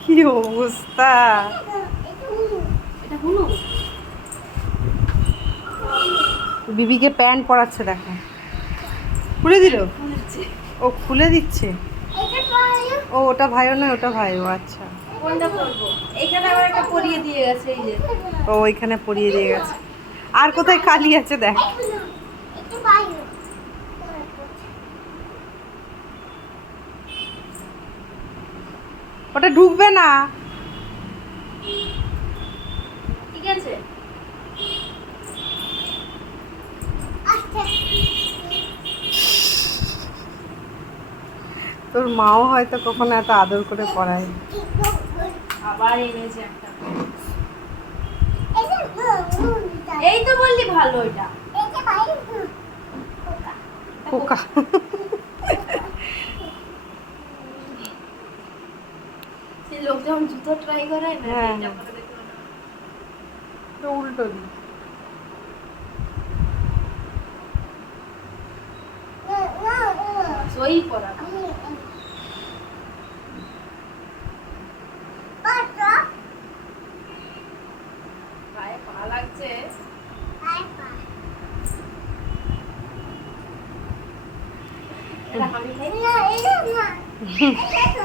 কি অবস্থা! বিবিকে প্যান্ট পরাচ্ছে, দেখো খুলে দিল। ও খুলে দিচ্ছে। ও ওটা ভাইও না, ওটা ভাইও। আচ্ছা, ও ওইখানে পরিয়ে দিয়ে গেছে। আর কোথায় খালি আছে দেখ। ওটা ঢুকবে না। ঠিক আছে। তোর মাও হয়তো কখনো এত আদর করে পড়ায়। আবার এনেছে একটা। এই তো বললি ভালো এটা। পোকা। সেই লোক যখন জুতো ট্রাই করে না, হ্যাঁ, এটা হ্যাঁ। করে দেখো না। তো উল্টো দি। সই করা। পায়ে পা লাগছে। এটা আমি খাই।